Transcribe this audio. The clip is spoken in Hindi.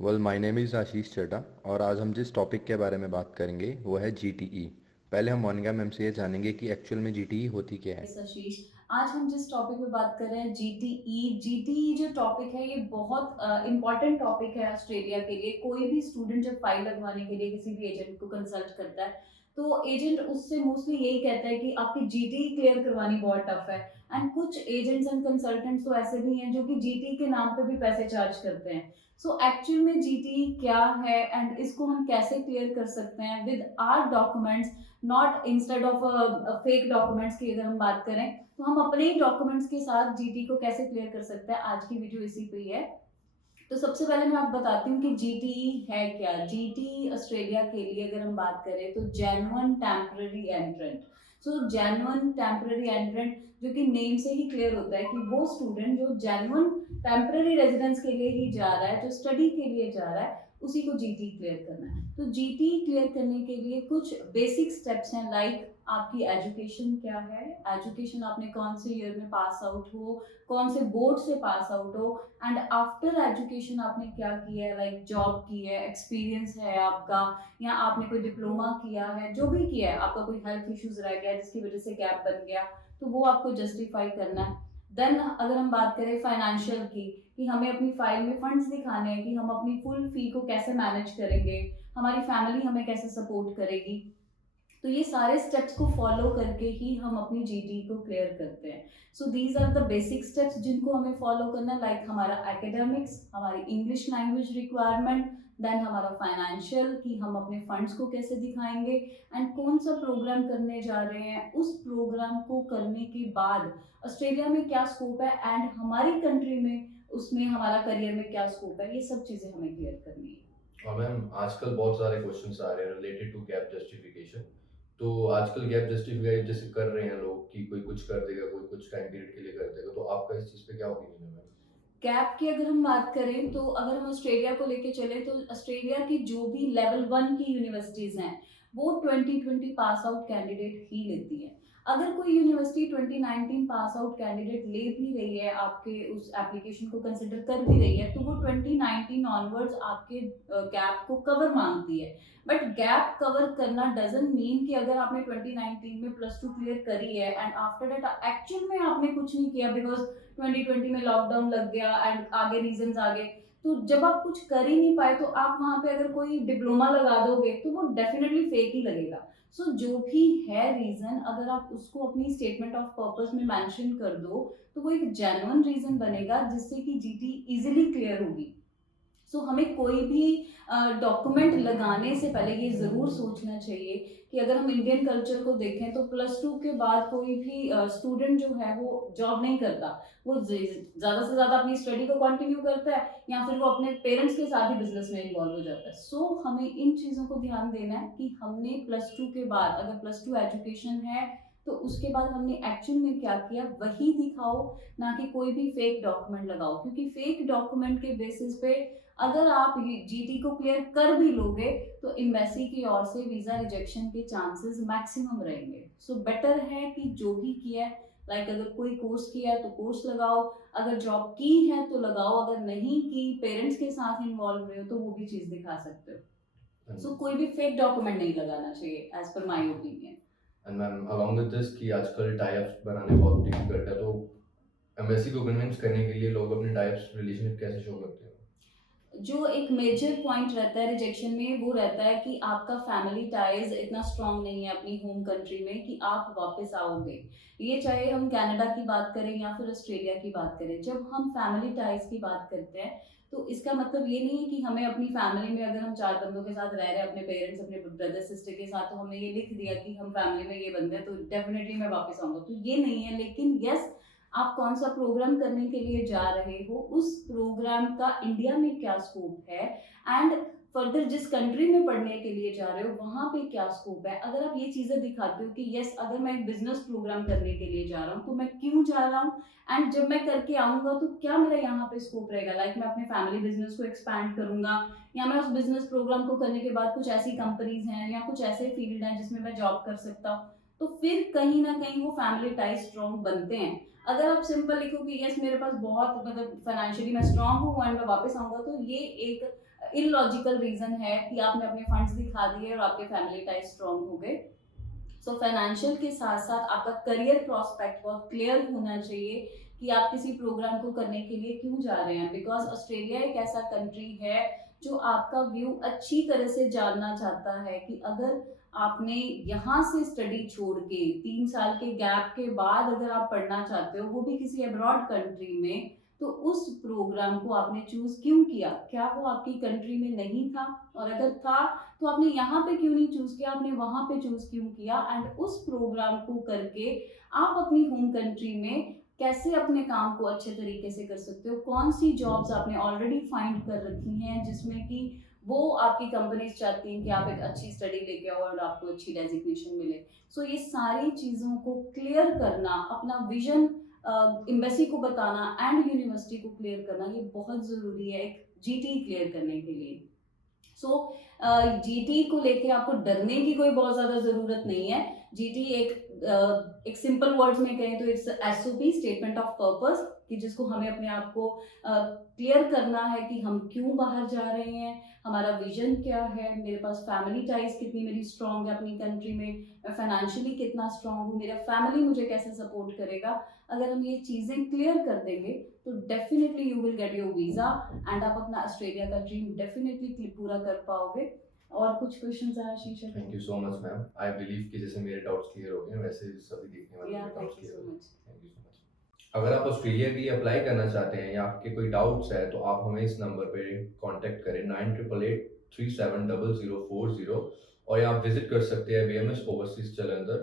वेल माय नेम इज़ आशीष चड्ढा और आज हम जिस टॉपिक के बारे में बात करेंगे वो है जीटीई। पहले हम मोनिका मैम से ये जानेंगे कि एक्चुअल में जीटीई होती क्या है। यस आशीष। आज हम जिस टॉपिक पे बात कर रहे हैं जीटीई जो टॉपिक है ये बहुत इंपॉर्टेंट टॉपिक है ऑस्ट्रेलिया के लिए। कोई भी स्टूडेंट जब फाइल लगवाने के लिए किसी भी एजेंट को कंसल्ट करता है तो एजेंट उससे मोस्टली यही कहता है कि आपकी जीटीई क्लियर करवानी बहुत टफ है। एंड कुछ एजेंट्स एंड कंसल्टेंट्स तो ऐसे भी हैं जो कि जीटीई के नाम पे भी पैसे चार्ज करते हैं। सो एक्चुअल में जीटीई क्या है एंड इसको हम कैसे क्लियर कर सकते हैं with our documents, not instead of fake documents की अगर हम बात करें तो हम अपने ही डॉक्यूमेंट्स के साथ जीटी को कैसे क्लियर कर सकते हैं, आज की वीडियो इसी पे ही है। तो सबसे पहले मैं आपको बताती हूँ कि जीटी है क्या। जीटी ऑस्ट्रेलिया के लिए अगर हम बात करें तो जेन्युइन टेम्पररी एंट्रेंट। सो जेन्युइन टेम्पररी एंट्रेंट जो कि नेम से ही क्लियर होता है कि वो स्टूडेंट जो जेन्युइन टेम्पररी रेजिडेंस के लिए ही जा रहा है, जो स्टडी के लिए जा रहा है, उसी को जीटी क्लियर करना है। तो जीटी क्लियर करने के लिए कुछ बेसिक स्टेप्स हैं, लाइक आपकी एजुकेशन क्या है, एजुकेशन आपने कौन से ईयर में पास आउट हो, कौन से बोर्ड से पास आउट हो, एंड आफ्टर एजुकेशन आपने क्या किया है, लाइक जॉब की है, एक्सपीरियंस है आपका, या आपने कोई डिप्लोमा किया है, जो भी किया है, आपका कोई हेल्थ इश्यूज रह गया जिसकी वजह से गैप बन गया, तो वो आपको जस्टिफाई करना है। देन अगर हम बात करें फाइनेंशियल की, कि हमें अपनी फाइल में फंड्स दिखाने हैं कि हम अपनी फुल फी को कैसे मैनेज करेंगे, हमारी फैमिली हमें कैसे सपोर्ट करेगी। तो ये सारे स्टेप्स को फॉलो करके ही हम अपनी जीटी को क्लियर करते हैं। So these are the basic steps जिनको हमें फॉलो करना, लाइक हमारा एकेडमिक्स, हमारी इंग्लिश लैंग्वेज रिक्वायरमेंट, देन हमारा फाइनेंशियल कि हम अपने फंड्स को कैसे दिखाएंगे, एंड कौन सा प्रोग्राम करने जा रहे हैं, उस प्रोग्राम को करने के बाद ऑस्ट्रेलिया में क्या स्कोप है, एंड हमारी कंट्री में उसमें हमारा करियर में क्या स्कोप है, ये सब चीज़ें हमें क्लियर करनी है। हाँ मैम, आजकल बहुत सारे क्वेश्चंस आ रहे हैं रिलेटेड टू गैप जस्टिफिकेशन। तो आजकल गैप जस्टिफाई जैसे कर रहे हैं लोग कि कोई कुछ कर देगा, कोई कुछ टाइम पीरियड के लिए कर देगा, तो आपका इस चीज़ पे क्या ओपिनियन है मैम? गैप की अगर हम बात करें तो अगर हम ऑस्ट्रेलिया को लेके चले तो ऑस्ट्रेलिया की जो भी लेवल 1 की यूनिवर्सिटीज हैं वो 2020 पास आउट कैंडिडेट ही लेती है। अगर कोई यूनिवर्सिटी 2019 पास आउट कैंडिडेट ले भी रही है, आपके उस एप्लीकेशन को कंसिडर कर भी रही है, तो वो 2019 ऑनवर्ड्स आपके गैप को कवर मांगती है। बट गैप कवर करना डजंट मीन कि अगर आपने 2019 में +2 क्लियर करी है एंड आफ्टर दैट एक्चुअल में आपने कुछ नहीं किया बिकॉज 2020 में लॉकडाउन लग गया एंड आगे रीजंस आ गए, तो जब आप कुछ कर ही नहीं पाए तो आप वहां पे अगर कोई डिप्लोमा लगा दोगे तो वो डेफिनेटली फेक ही लगेगा। सो जो भी है रीजन, अगर आप उसको अपनी स्टेटमेंट ऑफ पर्पस में मेंशन कर दो तो वो एक जेन्युइन रीजन बनेगा जिससे कि जीटी इजीली क्लियर होगी। सो हमें कोई भी डॉक्यूमेंट लगाने से पहले ये ज़रूर सोचना चाहिए कि अगर हम इंडियन कल्चर को देखें तो +2 के बाद कोई भी स्टूडेंट जो है वो जॉब नहीं करता, वो ज़्यादा से ज़्यादा अपनी स्टडी को कंटिन्यू करता है या फिर वो अपने पेरेंट्स के साथ ही बिजनेस में इन्वॉल्व हो जाता है। सो हमें इन चीज़ों को ध्यान देना है कि हमने +2 के बाद अगर +2 एजुकेशन है तो उसके बाद हमने एक्चुअल में क्या किया वही दिखाओ, ना कि कोई भी फेक डॉक्यूमेंट लगाओ, क्योंकि फेक डॉक्यूमेंट के बेसिस पे अगर आप जीटी को क्लियर कर भी लोगे तो एम्बेसी की ओर से वीजा रिजेक्शन के चांसेस मैक्सिमम रहेंगे। सो बेटर है कि जो भी किया है, लाइक अगर कोई कोर्स किया है तो कोर्स लगाओ, अगर जॉब की है तो लगाओ, अगर नहीं की, पेरेंट्स के साथ इन्वॉल्व रहे हो तो वो भी चीज दिखा सकते हो। सो कोई भी फेक डॉक्यूमेंट नहीं लगाना चाहिए as per my opinion. And ma'am along with this कि आजकल टाइप्स बनाने बहुत डिफिकल्ट है, तो एम्बेसी को कन्विंस करने के लिए लोग अपने टाइप्स रिलेशनशिप कैसे शो करते हैं? जो एक मेजर पॉइंट रहता है रिजेक्शन में वो रहता है कि आपका फैमिली टाइज इतना स्ट्रांग नहीं है अपनी होम कंट्री में कि आप वापस आओगे। ये चाहे हम कनाडा की बात करें या फिर ऑस्ट्रेलिया की बात करें, जब हम फैमिली टाइज की बात करते हैं तो इसका मतलब ये नहीं है कि हमें अपनी फैमिली में अगर हम 4 बंदों के साथ रह रहे हैं, अपने पेरेंट्स अपने ब्रदर सिस्टर के साथ, तो हमने ये लिख दिया कि हम फैमिली में ये बंदे हैं तो डेफिनेटली मैं वापस आऊंगा, तो ये नहीं है। लेकिन यस, आप कौन सा प्रोग्राम करने के लिए जा रहे हो, उस प्रोग्राम का इंडिया में क्या स्कोप है, एंड फर्दर जिस कंट्री में पढ़ने के लिए जा रहे हो वहां पे क्या स्कोप है। अगर आप ये चीजें दिखाते हो कि यस, अगर मैं एक बिजनेस प्रोग्राम करने के लिए जा रहा हूँ तो मैं क्यों जा रहा हूँ, एंड जब मैं करके आऊंगा तो क्या मेरा यहाँ पे स्कोप रहेगा, लाइक मैं अपने फैमिली बिजनेस को एक्सपैंड करूंगा, या मैं उस बिजनेस प्रोग्राम को करने के बाद कुछ ऐसी कंपनीज हैं या कुछ ऐसे फील्ड हैं जिसमें मैं जॉब कर सकता हूँ, तो फिर कहीं ना कहीं वो फैमिली टाइज स्ट्रॉन्ग बनते हैं। अगर आप सिंपल लिखो कि यस मेरे पास बहुत मतलब फाइनेंशियली मैं स्ट्रांग हूँ एंड मैं वापस आऊंगा, तो ये एक इलॉजिकल रीजन है कि आपने अपने फंड्स दिखा दिए और आपके फैमिली टाइज स्ट्रॉन्ग हो गए। सो फाइनेंशियल के साथ साथ आपका करियर प्रोस्पेक्ट बहुत क्लियर होना चाहिए कि आप किसी प्रोग्राम को करने के लिए क्यों जा रहे हैं, बिकॉज ऑस्ट्रेलिया एक ऐसा कंट्री है जो आपका व्यू अच्छी तरह से जानना चाहता है कि अगर आपने यहाँ से स्टडी छोड़ के 3 साल के गैप के बाद अगर आप पढ़ना चाहते हो, वो भी किसी अब्रॉड कंट्री में, तो उस प्रोग्राम को आपने चूज क्यों किया? क्या वो आपकी कंट्री में नहीं था? और अगर था तो आपने यहाँ पे क्यों नहीं चूज किया, आपने वहां पे चूज क्यों किया? एंड उस प्रोग्राम को करके आप अपनी होम कंट्री में कैसे अपने काम को अच्छे तरीके से कर सकते हो, कौन सी जॉब्स आपने ऑलरेडी फाइंड कर रखी हैं जिसमें कि वो आपकी कंपनीज चाहती हैं कि आप एक अच्छी स्टडी लेके आओ और आपको अच्छी डेजिग्नेशन मिले। सो ये सारी चीज़ों को क्लियर करना, अपना विजन एम्बेसी को बताना एंड यूनिवर्सिटी को क्लियर करना, ये बहुत ज़रूरी है एक जीटी क्लियर करने के लिए। सो जीटी को लेके आपको डरने की कोई बहुत ज़्यादा ज़रूरत नहीं है। जीटी एक सिंपल वर्ड्स में कहें तो it's SOP, statement of purpose, कि जिसको हमें अपने आप को क्लियर करना है कि हम क्यों बाहर जा रहे हैं, हमारा विजन क्या है, मेरे पास फैमिली टाइज कितनी मेरी स्ट्रांग है अपनी कंट्री में, मैं फाइनेंशियली कितना स्ट्रांग हूँ, मेरा फैमिली मुझे कैसे सपोर्ट करेगा। अगर हम ये चीज़ें क्लियर कर देंगे तो definitely you will get your visa and आप अपना ऑस्ट्रेलिया का ड्रीम डेफिनेटली पूरा कर पाओगे। और कुछ क्वेश्चंस हैं Ashish? Thank you so much ma'am. I believe कि जैसे मेरे डाउट्स क्लियर हो गए वैसे सभी देखने वालों के doubts thank you clear so हो गए। Much. Thank you so much. अगर आप ऑस्ट्रेलिया के लिए अप्लाई करना चाहते हैं या आपके कोई डाउट्स है तो आप हमें इस नंबर पे कांटेक्ट करें 9888370040, और या आप विजिट कर सकते हैं VMS ओवरसीज जालंधर